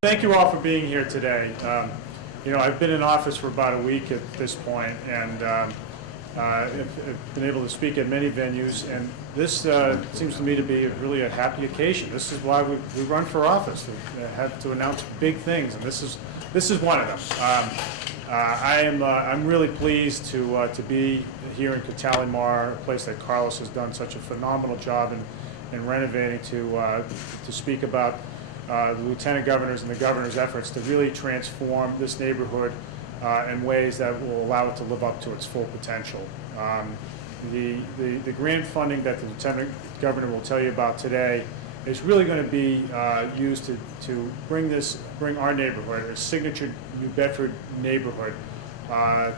Thank you all for being here today. You know, I've been in office for about a week at this point, and I've been able to speak at many venues, and this seems to me to be really a happy occasion. This is why we run for office. We have to announce big things, and this is one of them. I'm really pleased to be here in Catalimar, a place that Carlos has done such a phenomenal job in renovating, to speak about the lieutenant governors and the governor's efforts to really transform this neighborhood in ways that will allow it to live up to its full potential. The grant funding that the lieutenant governor will tell you about today is really going to be used to bring our neighborhood, a signature New Bedford neighborhood,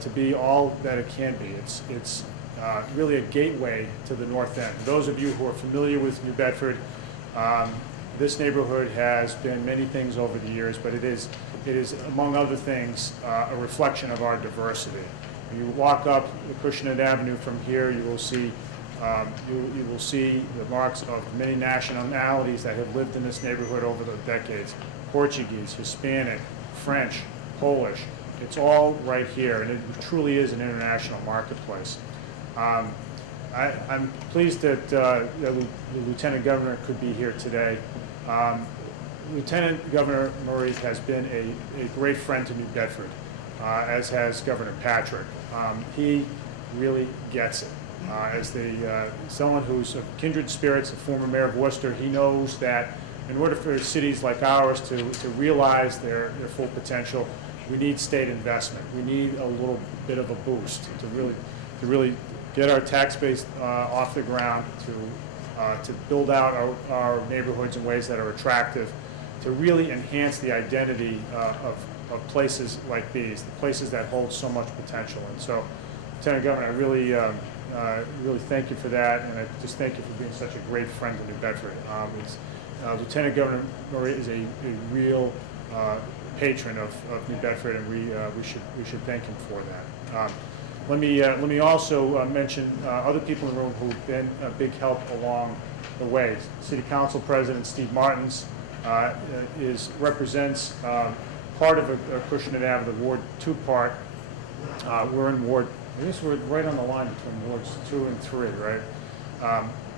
to be all that it can be. It's really a gateway to the North End. For those of you who are familiar with New Bedford, this neighborhood has been many things over the years, but it is, among other things, a reflection of our diversity. When you walk up Acushnet Avenue from here, you will see the marks of many nationalities that have lived in this neighborhood over the decades: Portuguese, Hispanic, French, Polish. It's all right here, and it truly is an international marketplace. I'm pleased that the Lieutenant Governor could be here today. Lieutenant Governor Murray has been a great friend to New Bedford, as has Governor Patrick. He really gets it. As someone who's of kindred spirits, a former mayor of Worcester, he knows that in order for cities like ours to realize their full potential, we need state investment. We need a little bit of a boost to really get our tax base off the ground, to build out our neighborhoods in ways that are attractive, to really enhance the identity of places like these, the places that hold so much potential. And so, Lieutenant Governor, I really thank you for that, and I just thank you for being such a great friend to New Bedford. Lieutenant Governor Murray is a real patron of New Bedford, and we should thank him for that. Let me also mention other people in the room who've been a big help along the way. City Council President Steve Martins represents part of Acushnet Avenue, the Ward 2 part. We're in Ward, I guess we're right on the line between Wards 2 and 3, right?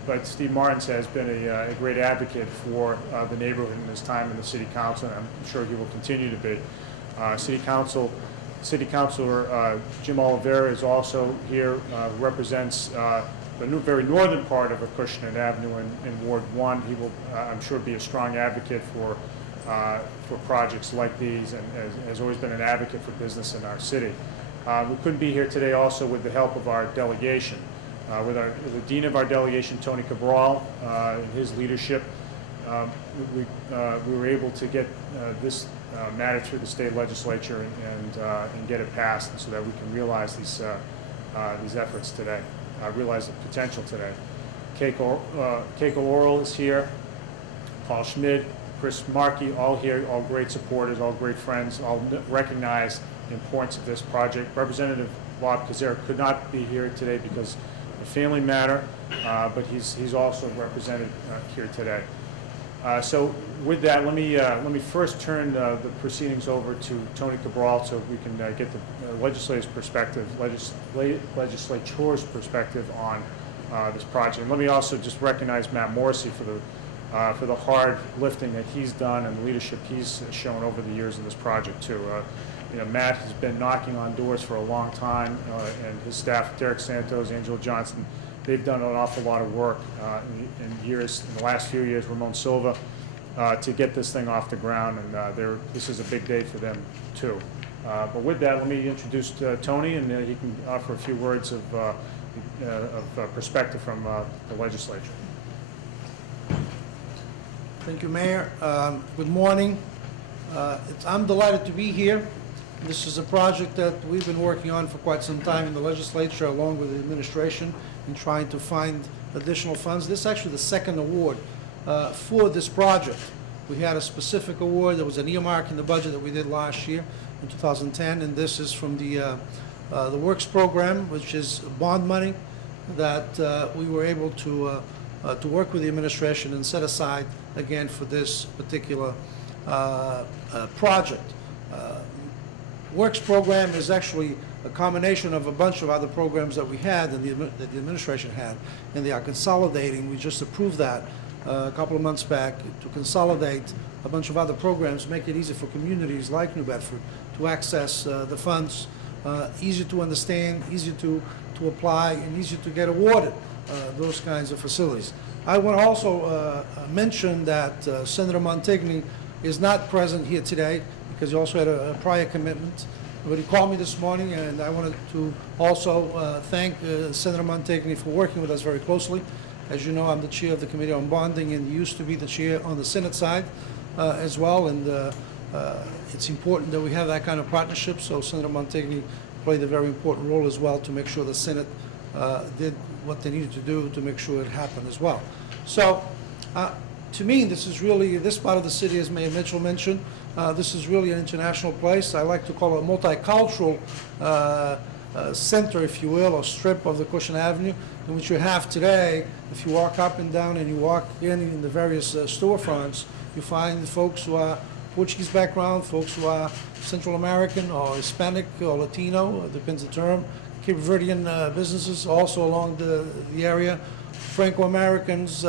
But Steve Martins has been a great advocate for the neighborhood in his time in the City Council, and I'm sure he will continue to be. City Councilor Jim Oliveira is also here, represents the very northern part of Acushnet Avenue in Ward 1. He will, I'm sure, be a strong advocate for projects like these, and has always been an advocate for business in our city. We couldn't be here today also with the help of our delegation. With the dean of our delegation, Tony Cabral, and his leadership, we were able to get this matter through the state legislature and get it passed, so that we can realize these efforts today, realize the potential today. Keiko Oral is here, Paul Schmidt, Chris Markey, all here, all great supporters, all great friends, all recognize the importance of this project. Representative Bob Kazera could not be here today because of a family matter, but he's also represented here today. So with that, let me first turn the proceedings over to Tony Cabral, so we can get the legislature's perspective on this project. And let me also just recognize Matt Morrissey for the hard lifting that he's done and the leadership he's shown over the years in this project too. You know, Matt has been knocking on doors for a long time, and his staff, Derek Santos, Angela Johnson, they've done an awful lot of work in the last few years, Ramon Silva, to get this thing off the ground, and this is a big day for them too. But with that, let me introduce Tony, and he can offer a few words of perspective from the legislature. Thank you, Mayor. Good morning. I'm delighted to be here. This is a project that we've been working on for quite some time in the legislature, along with the administration, in trying to find additional funds. This is actually the second award for this project. We had a specific award. There was an earmark in the budget that we did last year in 2010, and this is from the Works program, which is bond money that we were able to work with the administration and set aside again for this particular project. Works program is actually a combination of a bunch of other programs that we had and that the administration had, and they are consolidating. We just approved that a couple of months back to consolidate a bunch of other programs, make it easy for communities like New Bedford to access the funds, easy to understand, easy to apply, and easy to get awarded those kinds of facilities. I want to also mention that Senator Montigny is not present here today because he also had a prior commitment. But he called me this morning, and I wanted to also thank Senator Montigny for working with us very closely. As you know, I'm the chair of the Committee on Bonding and used to be the chair on the Senate side as well. And it's important that we have that kind of partnership. So Senator Montigny played a very important role as well to make sure the Senate did what they needed to do to make sure it happened as well. So to me, this is really, this part of the city, as Mayor Mitchell mentioned, this is really an international place. I like to call it a multicultural center, if you will, or strip of the Acushnet Avenue, in which you have today. If you walk up and down and you walk in the various storefronts, you find folks who are Portuguese background, folks who are Central American or Hispanic or Latino, it depends the term, Cape Verdean businesses also along the area, Franco-Americans,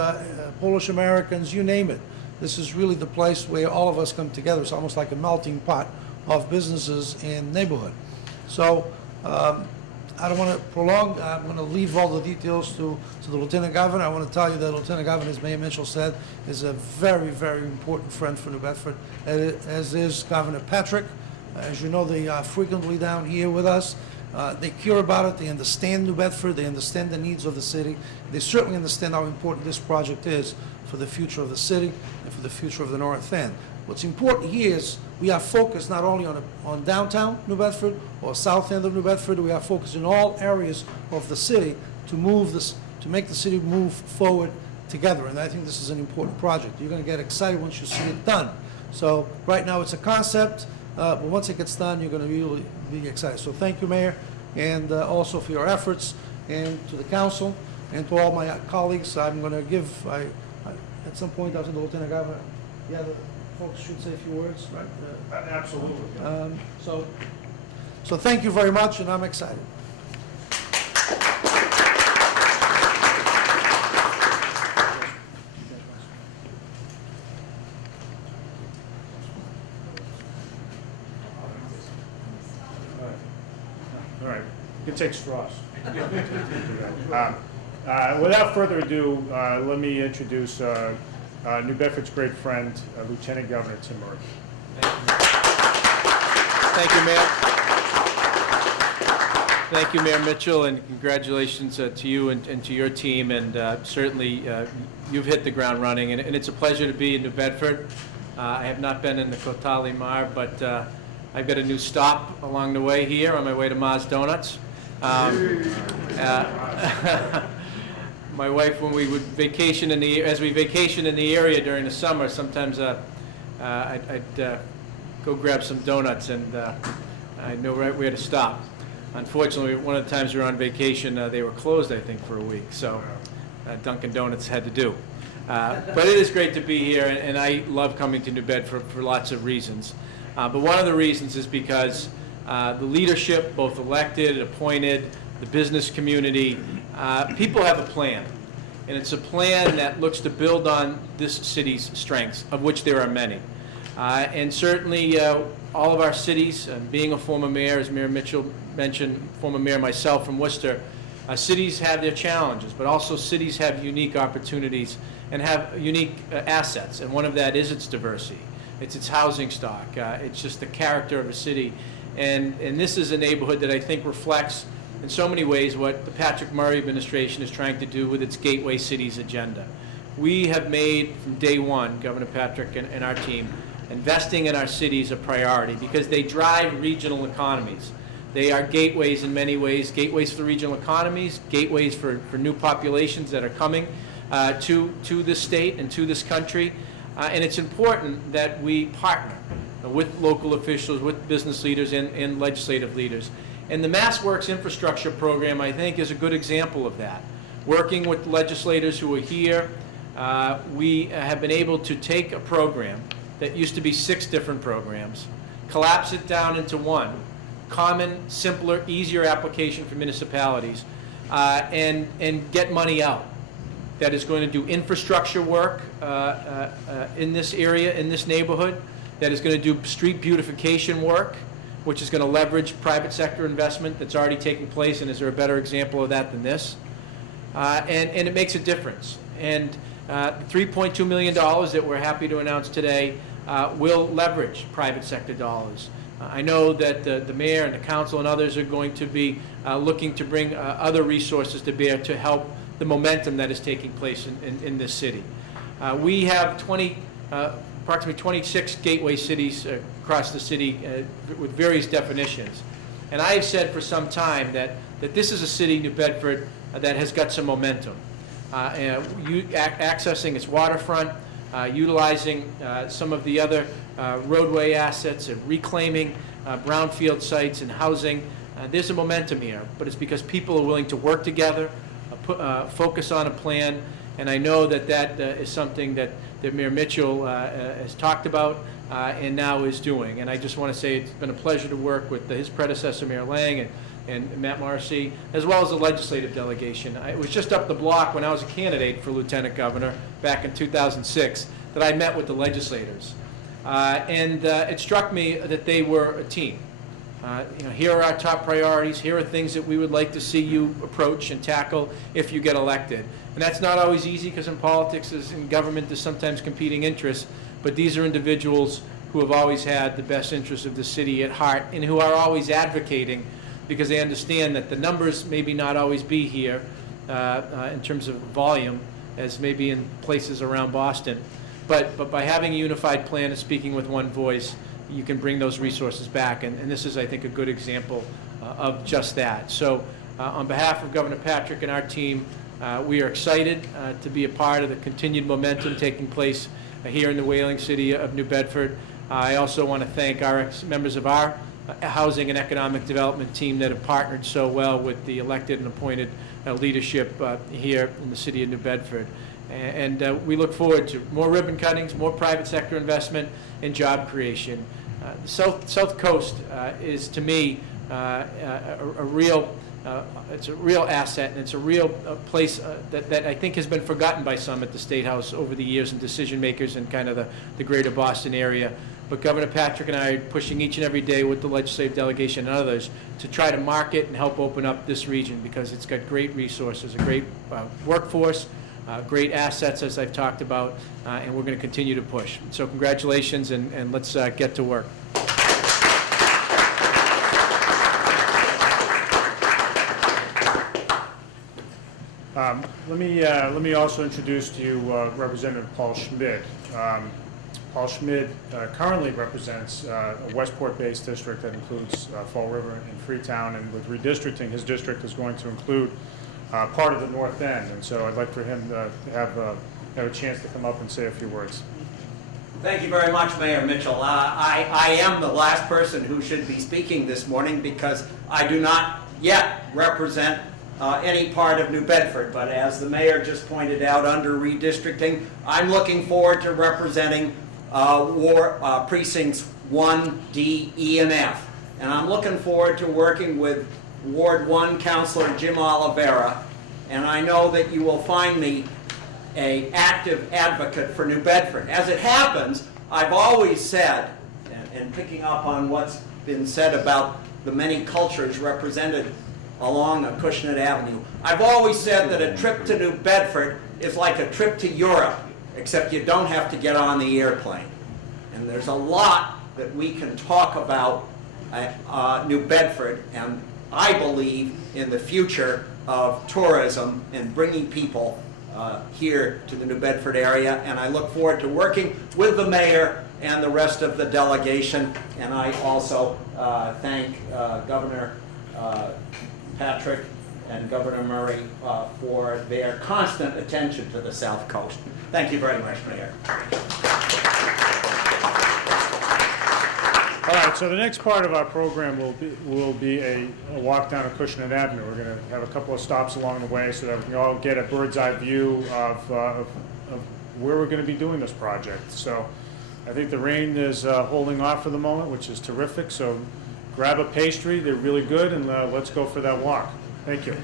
Polish Americans, you name it. This is really the place where all of us come together. It's almost like a melting pot of businesses and neighborhood. So I don't want to prolong. I'm going to leave all the details to the Lieutenant Governor. I want to tell you that Lieutenant Governor, as Mayor Mitchell said, is a very, very important friend for New Bedford, as is Governor Patrick. As you know, they are frequently down here with us. They care about it. They understand New Bedford. They understand the needs of the city. They certainly understand how important this project is for the future of the city and for the future of the North End. What's important here is we are focused not only on downtown New Bedford or south end of New Bedford. We are focused in all areas of the city to move this, to make the city move forward together. And I think this is an important project. You're going to get excited once you see it done. So right now it's a concept, but once it gets done, you're going to really be excited. So thank you, Mayor, and also for your efforts, and to the council, and to all my colleagues. I'm going to give, at some point after the Lieutenant Governor, yeah, the folks should say a few words, right? Absolutely. So thank you very much, and I'm excited. All right, you can take straws. Without further ado, let me introduce New Bedford's great friend, Lieutenant Governor Tim Murray. Thank you, Mayor. Thank you, Mayor Mitchell, and congratulations to you and to your team. And certainly, you've hit the ground running, and it's a pleasure to be in New Bedford. I have not been in the Kotali Mar, but I've got a new stop along the way here on my way to Mars Donuts. My wife, when we would vacation as we vacation in the area during the summer, sometimes I'd go grab some donuts, and I know right where to stop. Unfortunately, one of the times we were on vacation, they were closed, I think, for a week, so Dunkin' Donuts had to do. But it is great to be here, and I love coming to New Bedford for lots of reasons. But one of the reasons is because the leadership, both elected, appointed, the business community, people have a plan. And it's a plan that looks to build on this city's strengths, of which there are many. And certainly all of our cities, being a former mayor, as Mayor Mitchell mentioned, former mayor myself from Worcester, cities have their challenges, but also cities have unique opportunities and have unique assets. And one of that is its diversity. It's its housing stock. It's just the character of a city. And this is a neighborhood that I think reflects in so many ways what the Patrick Murray administration is trying to do with its Gateway Cities agenda. We have made from day one, Governor Patrick and our team, investing in our cities a priority because they drive regional economies. They are gateways in many ways, gateways for regional economies, gateways for new populations that are coming to this state and to this country. And it's important that we partner with local officials, with business leaders and legislative leaders. And the MassWorks infrastructure program, I think, is a good example of that. Working with legislators who are here, we have been able to take a program that used to be 6 different programs, collapse it down into one common, simpler, easier application for municipalities, and get money out that is going to do infrastructure work in this area, in this neighborhood, that is going to do street beautification work, which is going to leverage private sector investment that's already taking place, and is there a better example of that than this? And it makes a difference. And $3.2 million that we're happy to announce today will leverage private sector dollars. I know that the mayor and the council and others are going to be looking to bring other resources to bear to help the momentum that is taking place in this city. We have approximately 26 gateway cities across the city with various definitions. And I have said for some time that this is a city, New Bedford, that has got some momentum. Accessing its waterfront, utilizing some of the other roadway assets and reclaiming brownfield sites and housing. There's a momentum here, but it's because people are willing to work together, focus on a plan, and I know that is something that Mayor Mitchell has talked about and now is doing. And I just want to say it's been a pleasure to work with his predecessor, Mayor Lang, and Matt Marcy, as well as the legislative delegation. It was just up the block when I was a candidate for lieutenant governor back in 2006 that I met with the legislators. And it struck me that they were a team. Here are our top priorities. Here are things that we would like to see you approach and tackle if you get elected. And that's not always easy, because in politics, as in government, there's sometimes competing interests. But these are individuals who have always had the best interests of the city at heart, and who are always advocating, because they understand that the numbers maybe not always be here in terms of volume, as maybe in places around Boston. But by having a unified plan and speaking with one voice, you can bring those resources back. And this is, I think, a good example of just that. So on behalf of Governor Patrick and our team, we are excited to be a part of the continued momentum taking place here in the whaling city of New Bedford. I also want to thank our members of our housing and economic development team that have partnered so well with the elected and appointed leadership here in the city of New Bedford. And we look forward to more ribbon cuttings, more private sector investment, and job creation. The South Coast is, to me, it's a real asset, and it's a real place that I think has been forgotten by some at the State House over the years, and decision makers in kind of the greater Boston area. But Governor Patrick and I are pushing each and every day with the legislative delegation and others to try to market and help open up this region, because it's got great resources, a great workforce, great assets, as I've talked about, and we're going to continue to push. So congratulations, and let's get to work. Let me also introduce to you Representative Paul Schmid. Paul Schmid currently represents a Westport-based district that includes Fall River and Freetown, and with redistricting, his district is going to include part of the North End, and so I'd like for him to have a chance to come up and say a few words. Thank you very much, Mayor Mitchell. I am the last person who should be speaking this morning, because I do not yet represent any part of New Bedford, but as the mayor just pointed out, under redistricting, I'm looking forward to representing precincts 1, D, E, and F. And I'm looking forward to working with Ward 1 Councilor Jim Oliveira, and I know that you will find me an active advocate for New Bedford. As it happens, I've always said, and picking up on what's been said about the many cultures represented along Acushnet Avenue, I've always said that a trip to New Bedford is like a trip to Europe, except you don't have to get on the airplane. And there's a lot that we can talk about New Bedford, and I believe in the future of tourism and bringing people here to the New Bedford area, and I look forward to working with the mayor and the rest of the delegation. And I also thank Governor Patrick and Governor Murray for their constant attention to the South Coast. Thank you very much, Mayor. All right, so the next part of our program will be a walk down Acushnet Avenue. We're going to have a couple of stops along the way so that we can all get a bird's eye view of where we're going to be doing this project. So I think the rain is holding off for the moment, which is terrific. So grab a pastry, they're really good, and let's go for that walk. Thank you.